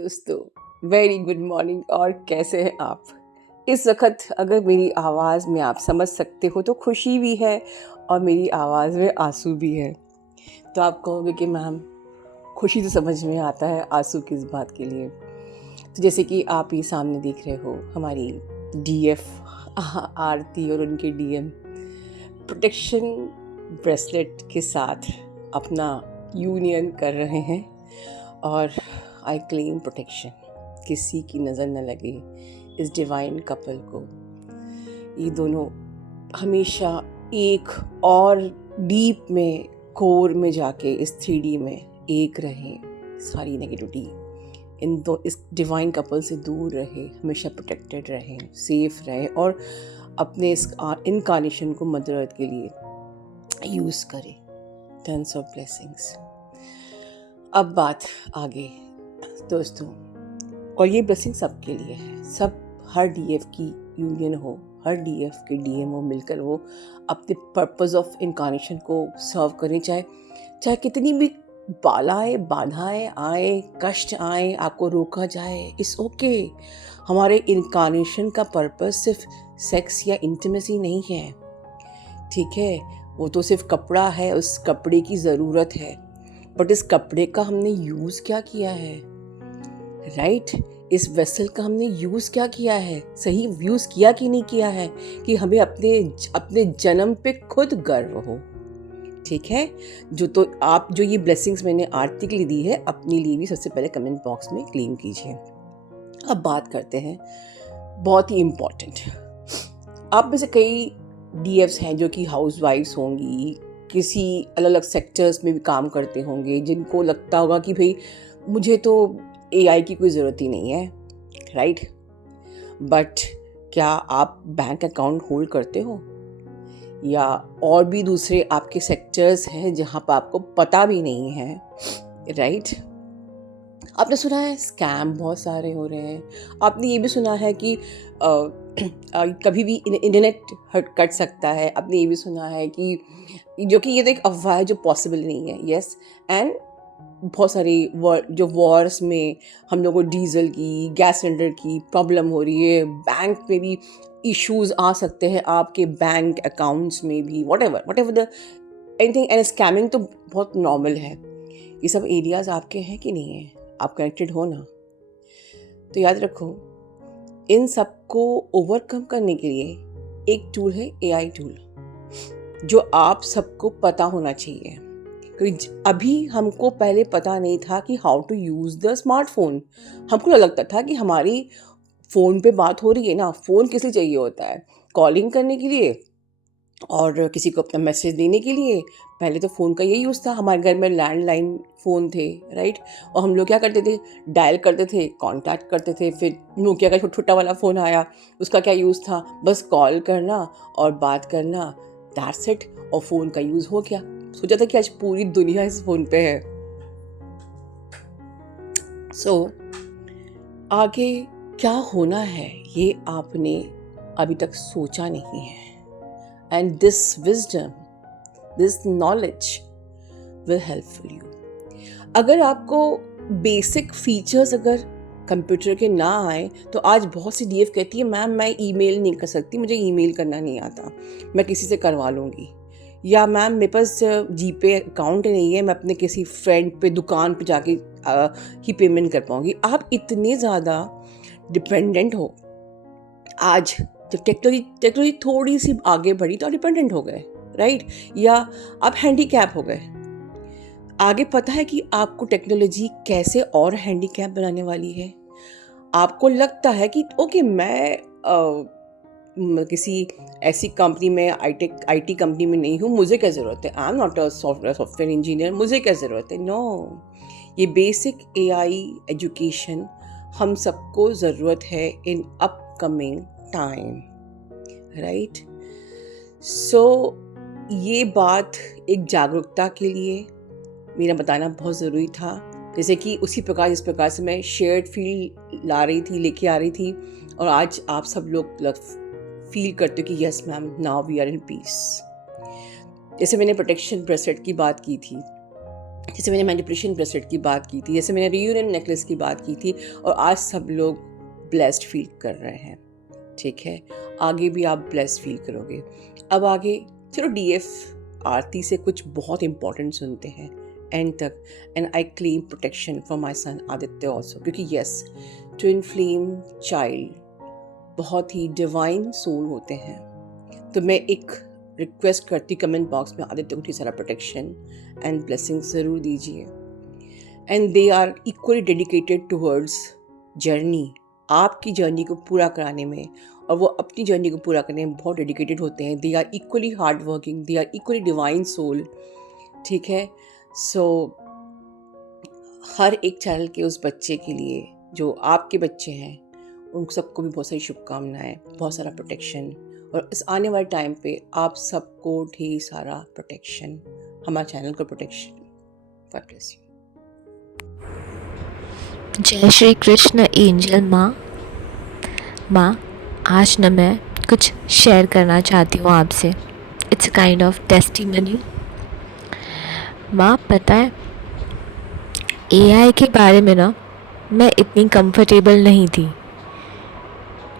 दोस्तों, very good morning. और कैसे हैं आप इस वक्त? अगर मेरी आवाज़ में आप समझ सकते हो तो खुशी भी है और मेरी आवाज़ में आंसू भी है। तो आप कहोगे कि मैम, खुशी तो समझ में आता है, आंसू किस बात के लिए? तो जैसे कि आप ये सामने देख रहे हो, हमारी डीएफ आरती और उनके डीएम प्रोटेक्शन ब्रेसलेट के साथ अपना यूनियन कर रहे हैं। और आई क्लेम प्रोटेक्शन, किसी की नज़र न लगे इस डिवाइन कपल को। ये दोनों हमेशा एक और डीप में कोर में जाके इस 3D में एक रहें, सारी नेगेटिविटी इस डिवाइन कपल से दूर रहे, हमेशा प्रोटेक्टेड रहें, सेफ रहें और अपने इस इनकार्नेशन को मदर अर्थ के लिए यूज़ करें। Tons of blessings. अब बात आगे दोस्तों, और ये ब्लेसिंग सबके लिए है। सब, हर डीएफ की यूनियन हो, हर डीएफ के डीएम हो, मिलकर वो अपने पर्पस ऑफ इनकार्नेशन को सर्व करें। चाहे कितनी भी बाधाएं आए, कष्ट आए, आपको रोका जाए, इट्स ओके। हमारे इनकार्नेशन का पर्पस सिर्फ सेक्स या इंटीमेसी नहीं है, ठीक है? वो तो सिर्फ कपड़ा है, उस कपड़े की ज़रूरत है, बट इस कपड़े का हमने यूज़ क्या किया है? राइट? इस वेसल का हमने यूज़ क्या किया है? सही यूज़ किया कि नहीं किया है? कि हमें अपने जन्म पे खुद गर्व हो, ठीक है? जो ये ब्लेसिंग्स मैंने आरती के लिए दी है, अपने लिए भी सबसे पहले कमेंट बॉक्स में क्लेम कीजिए। अब बात करते हैं बहुत ही इम्पॉर्टेंट। आप में से कई डीएफ्स हैं जो कि हाउस वाइफ्स होंगी, किसी अलग अलग सेक्टर्स में भी काम करते होंगे, जिनको लगता होगा कि भाई मुझे तो एआई की कोई ज़रूरत ही नहीं है, राइट? बट क्या आप बैंक अकाउंट होल्ड करते हो? या और भी दूसरे आपके सेक्टर्स हैं जहाँ पर आपको पता भी नहीं है, राइट? आपने सुना है स्कैम बहुत सारे हो रहे हैं। आपने ये भी सुना है कि कभी भी इंटरनेट कट सकता है। आपने ये भी सुना है कि ये तो एक अफवाह है जो पॉसिबल नहीं है। यस, एंड बहुत सारी जो वॉर्स में हम लोगों को डीजल की, गैस सिलेंडर की प्रॉब्लम हो रही है, बैंक में भी इश्यूज आ सकते हैं, आपके बैंक अकाउंट्स में भी, what ever the anything. And scamming तो बहुत नॉर्मल है। ये सब एरियाज आपके हैं कि नहीं है? आप कनेक्टेड हो ना? तो याद रखो, इन सब को ओवरकम करने के लिए एक टूल है, एआई टूल, जो आप सबको पता होना चाहिए। क्योंकि अभी हमको पहले पता नहीं था कि how to use the smartphone. हमको लगता था कि हमारी फ़ोन पे बात हो रही है ना, फ़ोन किस लिए चाहिए होता है? कॉलिंग करने के लिए और किसी को अपना मैसेज देने के लिए। पहले तो फ़ोन का यही यूज़ था। हमारे घर में लैंडलाइन फ़ोन थे, राइट? और हम लोग क्या करते थे, डायल करते थे, कांटेक्ट करते थे। फिर नोकिया का छोटा वाला फ़ोन आया, उसका क्या यूज़ था? बस कॉल करना और बात करना, दैट्स इट। और फ़ोन का यूज़ हो गया। सोचा था कि आज पूरी दुनिया इस फ़ोन पे है। आगे क्या होना है ये आपने अभी तक सोचा नहीं है। And this wisdom, this knowledge will helpful you. अगर आपको बेसिक फीचर्स अगर कंप्यूटर के ना आए, तो आज बहुत सी डीएफ कहती है मैम मैं ईमेल नहीं कर सकती, मुझे ईमेल करना नहीं आता, मैं किसी से करवा लूँगी। या मैम मेरे पास जीपे अकाउंट नहीं है, मैं अपने किसी फ्रेंड पे दुकान पे जाके ही पेमेंट कर पाऊँगी। आप इतने ज़्यादा डिपेंडेंट हो। आज जब टेक्नोलॉजी थोड़ी सी आगे बढ़ी तो डिपेंडेंट हो गए, राइट? या आप हैंडीकैप हो गए। आगे पता है कि आपको टेक्नोलॉजी कैसे और हैंडीकैप बनाने वाली है। आपको लगता है कि ओके, मैं किसी ऐसी कंपनी में, आईटी कंपनी में नहीं हूँ, मुझे क्या ज़रूरत है? I am not a software engineer, मुझे क्या ज़रूरत है? नो, ये बेसिक एआई एजुकेशन हम सबको ज़रूरत है इन अपकमिंग टाइम, राइट? सो ये बात एक जागरूकता के लिए मेरा बताना बहुत ज़रूरी था। जैसे कि उसी प्रकार जिस प्रकार से मैं शेयर्ड फील लेके आ रही थी, और आज आप सब लोग फील करते हो कि yes ma'am, now we are in peace. जैसे मैंने प्रोटेक्शन ब्रेसलेट की बात की थी, जैसे मैंने मैनिपुलेशन ब्रेसलेट की बात की थी, जैसे मैंने रियूनियन नेकलेस की बात की थी, और आज सब लोग ब्लेस्ड फील कर रहे हैं। ठीक है, आगे भी आप ब्लेस्ड फील करोगे। अब आगे चलो डीएफ आरती से कुछ बहुत इंपॉर्टेंट सुनते हैं एंड तक। And I claim protection for my son Aditya also, क्योंकि यस, ट्विन फ्लेम चाइल्ड बहुत ही डिवाइन सोल होते हैं। तो मैं एक रिक्वेस्ट करती, कमेंट बॉक्स में आदित्य को ढेर सारा प्रोटेक्शन एंड ब्लेसिंग ज़रूर दीजिए। And they are equally dedicated towards journey, आपकी जर्नी को पूरा कराने में, और वो अपनी जर्नी को पूरा करने में बहुत डेडिकेटेड होते हैं। They are equally hard working, they are equally divine soul. ठीक है, सो हर एक चैनल के उस बच्चे के लिए जो आपके बच्चे हैं, उन सबको भी बहुत सारी शुभकामनाएं, बहुत सारा प्रोटेक्शन, और इस आने वाले टाइम पे आप सबको ढेर सारा प्रोटेक्शन, हमारे चैनल का प्रोटेक्शन। God bless you. जय श्री कृष्ण एंजल माँ। आज ना मैं कुछ शेयर करना चाहती हूँ आपसे। It's a kind of testimony. माँ, पता है एआई के बारे में ना मैं इतनी कंफर्टेबल नहीं थी।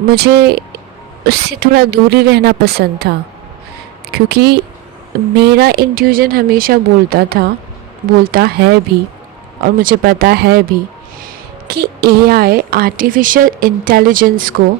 मुझे उससे थोड़ा दूर ही रहना पसंद था, क्योंकि मेरा इंट्यूजन हमेशा बोलता है भी, और मुझे पता है भी कि एआई आर्टिफिशियल इंटेलिजेंस को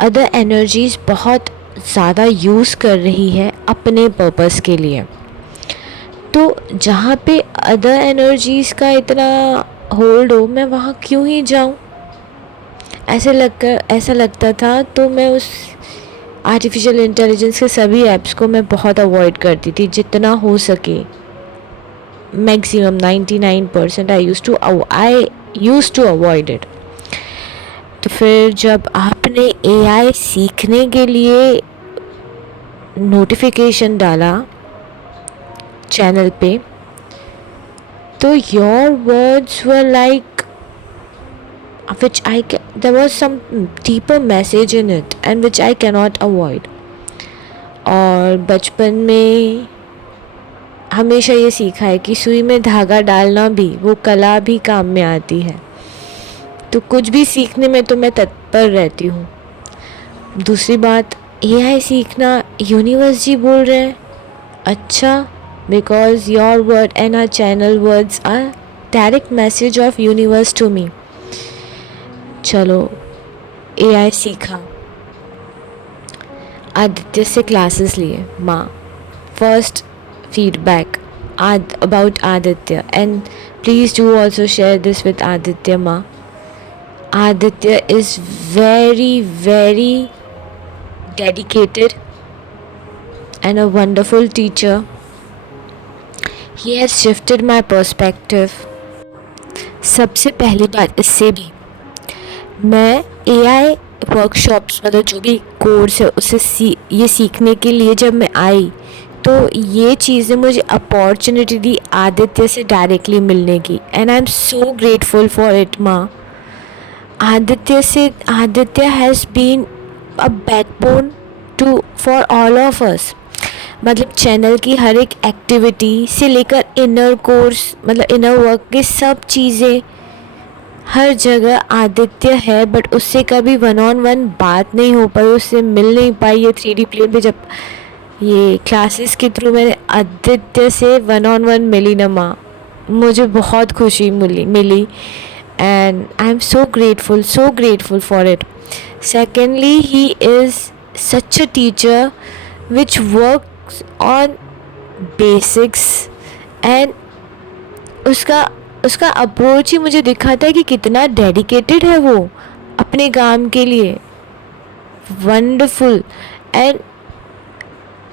अदर एनर्जीज़ बहुत ज़्यादा यूज़ कर रही है अपने पर्पस के लिए। तो जहाँ पे अदर एनर्जीज़ का इतना होल्ड हो, मैं वहाँ क्यों ही जाऊँ, ऐसा लगता था। तो मैं उस आर्टिफिशियल इंटेलिजेंस के सभी ऐप्स को मैं बहुत अवॉइड करती थी, जितना हो सके। Maximum 99% I use to avoid it. तो फिर जब आपने एआई सीखने के लिए नोटिफिकेशन डाला चैनल पे, तो your words were like there was some deeper message in it, and which I cannot avoid. और बचपन में हमेशा ये सीखा है कि सुई में धागा डालना भी, वो कला भी काम में आती है। तो कुछ भी सीखने में तो मैं तत्पर रहती हूँ। दूसरी बात, एआई सीखना यूनिवर्स जी बोल रहे हैं। अच्छा, because your word and our channel words are direct message of universe to me. चलो, एआई सीखा, आदित्य से क्लासेस लिए। माँ, first feedback about Aditya, and please do also share this with Aditya ma. Aditya is very, very dedicated and a wonderful teacher. He has shifted my perspective. सबसे पहली बात, इससे भी मैं AI वर्कशॉप्स, मतलब जो भी कोर्स है उससे ये सीखने के लिए जब मैं आई, तो ये चीज़ें मुझे अपॉर्चुनिटी दी आदित्य से डायरेक्टली मिलने की, and I am so grateful for it माँ। Aditya has been a backbone for all of us. मतलब चैनल की हर एक एक्टिविटी से लेकर इनर कोर्स, मतलब इनर वर्क की सब चीज़ें, हर जगह आदित्य है। बट उससे कभी 1-on-1 बात नहीं हो पाई, उससे मिल नहीं पाई। ये 3D प्लेन पे जब ये क्लासेस के थ्रू मैंने आदित्य से 1-on-1 मिली ना माँ, मुझे बहुत खुशी मिली, and I am so grateful for it. Secondly, he is such a teacher which works on basics, and उसका अप्रोच ही मुझे दिखाता है कि कितना डेडिकेटेड है वो अपने काम के लिए। वंडरफुल।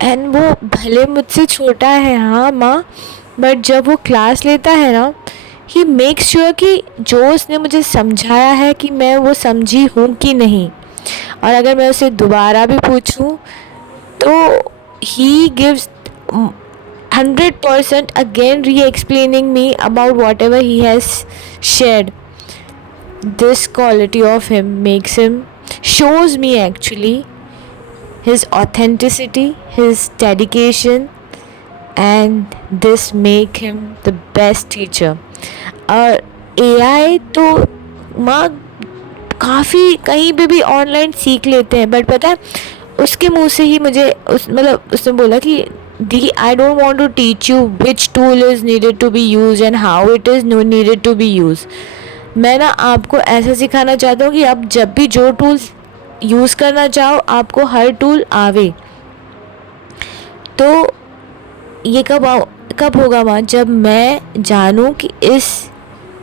एंड वो भले मुझसे छोटा है, हाँ माँ, बट जब वो क्लास लेता है ना, ही मेक्स श्योर कि जो उसने मुझे समझाया है कि मैं वो समझी हूँ कि नहीं। और अगर मैं उसे दोबारा भी पूछूँ तो he gives 100% again re-explaining me about whatever he has shared. This quality of him shows me actually his authenticity, his dedication, and this make him the best teacher. और AI तो माँ काफ़ी कहीं पे भी ऑनलाइन सीख लेते हैं, बट पता है उसके मुंह से ही मुझे उसने बोला कि दी I don't want to teach you which tool is needed to be use and how it is needed to be use. मैं ना आपको ऐसा सिखाना चाहता हूँ कि आप जब भी जो टूल्स यूज़ करना चाहो आपको हर टूल आवे. तो ये कब होगा माँ, जब मैं जानूँ कि इस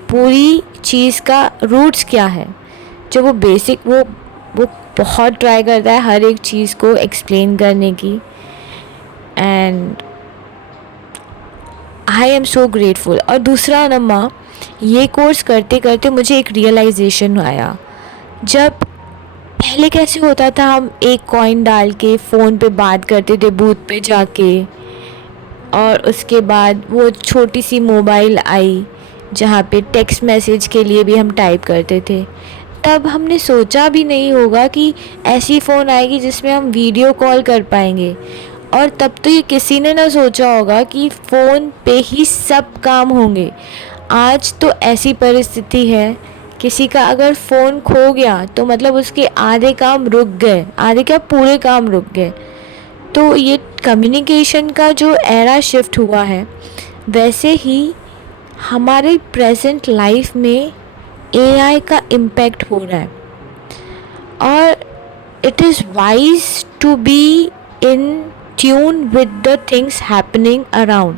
पूरी चीज़ का रूट्स क्या है. जो वो बेसिक वो बहुत ट्राई करता है हर एक चीज़ को एक्सप्लेन करने की. And I am so grateful. और दूसरा ना माँ, ये कोर्स करते करते मुझे एक रियलाइजेशन आया. जब पहले कैसे होता था, हम एक कॉइन डाल के फ़ोन पे बात करते थे बूथ पे जाके, और उसके बाद वो छोटी सी मोबाइल आई जहाँ पे टेक्स्ट मैसेज के लिए भी हम टाइप करते थे. तब हमने सोचा भी नहीं होगा कि ऐसी फ़ोन आएगी जिसमें हम वीडियो कॉल कर पाएंगे. और तब तो ये किसी ने ना सोचा होगा कि फ़ोन पे ही सब काम होंगे. आज तो ऐसी परिस्थिति है, किसी का अगर फ़ोन खो गया तो मतलब उसके आधे काम रुक गए, आधे क्या पूरे काम रुक गए. तो ये कम्युनिकेशन का जो एरा शिफ्ट हुआ है, वैसे ही हमारे प्रेजेंट लाइफ में AI का इम्पैक्ट हो रहा है. और it is wise to be in tune with the things happening around.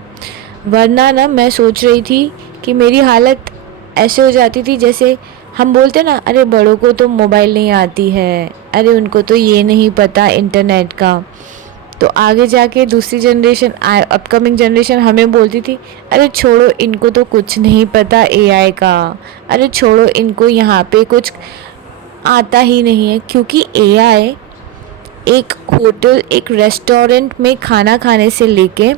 वरना ना मैं सोच रही थी कि मेरी हालत ऐसे हो जाती थी जैसे हम बोलते ना, अरे बड़ों को तो मोबाइल नहीं आती है, अरे उनको तो ये नहीं पता इंटरनेट का. तो आगे जाके दूसरी जनरेशन, अपकमिंग जनरेशन हमें बोलती थी, अरे छोड़ो इनको तो कुछ नहीं पता AI का, अरे छोड़ो इनको यहाँ पे कुछ आता ही नहीं है. क्योंकि AI एक होटल, एक रेस्टोरेंट में खाना खाने से लेके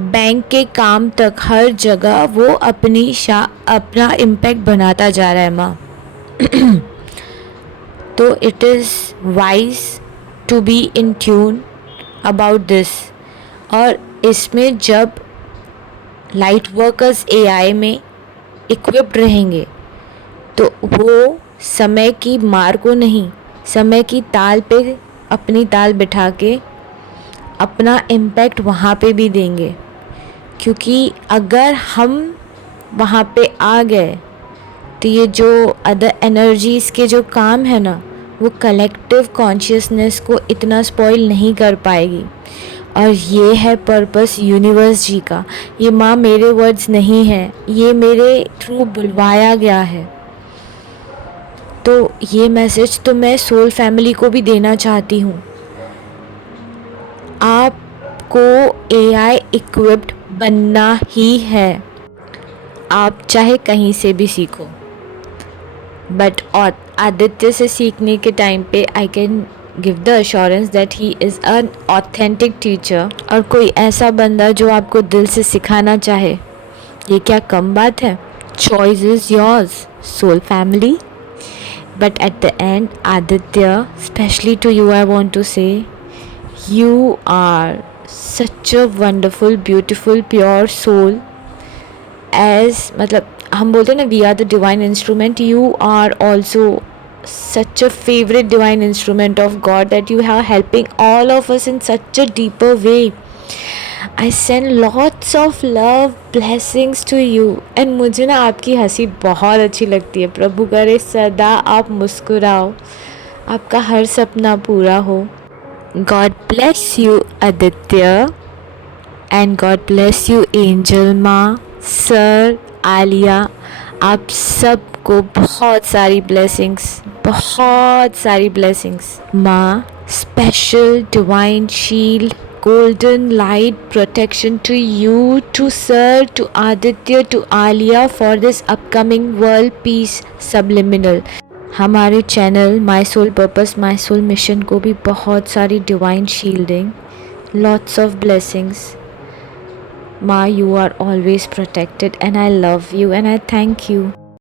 बैंक के काम तक हर जगह वो अपना इम्पैक्ट बनाता जा रहा है माँ. तो it is wise to be in tune about this. और इसमें जब लाइट वर्कर्स AI में इक्विप्ड रहेंगे तो वो समय की मार को नहीं, समय की ताल पे अपनी ताल बिठा के अपना इम्पैक्ट वहाँ पे भी देंगे. क्योंकि अगर हम वहाँ पे आ गए तो ये जो अदर एनर्जीज़ के जो काम है ना, वो कलेक्टिव कॉन्शियसनेस को इतना स्पॉइल नहीं कर पाएगी. और ये है पर्पस यूनिवर्स जी का. ये माँ मेरे वर्ड्स नहीं हैं, ये मेरे थ्रू बुलवाया गया है. तो ये मैसेज तो मैं सोल फैमिली को भी देना चाहती हूँ. आपको AI इक्विप्ड बनना ही है, आप चाहे कहीं से भी सीखो. बट आदित्य से सीखने के टाइम पे I can give the assurance that he is an authentic teacher. और कोई ऐसा बंदा जो आपको दिल से सिखाना चाहे, ये क्या कम बात है. Choice is yours soul family. But at the end Aditya, specially to you I want to say, you are such a wonderful, beautiful, pure soul. As मतलब हम बोलते हैं ना, we are the divine instrument. You are also such a favorite divine instrument of God that you are helping all of us in such a deeper way. I send lots of love, blessings to you. And मुझे ना आपकी हंसी बहुत अच्छी लगती है. प्रभु करे सदा आप मुस्कुराओ, आपका हर सपना पूरा हो. God bless you Aditya, and God bless you Angel माँ, सर, आलिया. आप सबको बहुत सारी ब्लेसिंग्स, बहुत सारी ब्लेसिंग्स. माँ, special divine shield, golden light protection to you, to Sir, to Aditya, to Alia for this upcoming world peace subliminal. हमारे channel my soul purpose, my soul mission को भी बहुत सारी divine shielding, lots of blessings. माँ, you are always protected and I love you and I thank you.